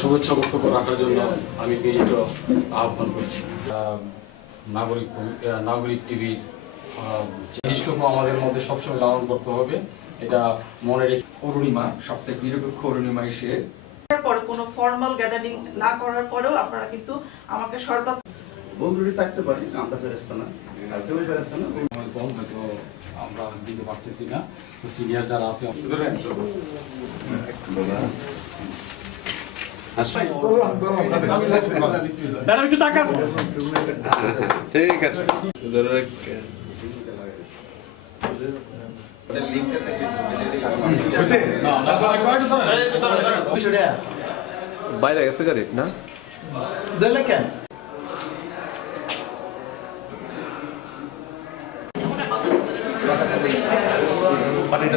শুভেচ্ছা বক্তব্য রাখার জন্য আমি বিনীত আহ্বান করছি। নাগরিক নাগরিক টিভি জিনিসটুকু আমাদের মধ্যে সবসময় লালন করতে হবে এটা মনে রেখে অরুণিমা সপ্তাহে নিরপেক্ষ অরুণিমা এসে পরে কোনো ফর্মাল গ্যাদারিং না করার পরেও আপনারা কিন্তু আমাকে সর্বাত বন্ধুটি থাকতে পারি আমরা ফেরেস্তা না। কালকেও ফেরেস্তা না সময় কম হয়তো আমরা দিতে পারতেছি না। তো সিনিয়র যারা আছে ঠিক আছে। বাইরে গেছে গাড়ি না? দিলে কেন? আপনার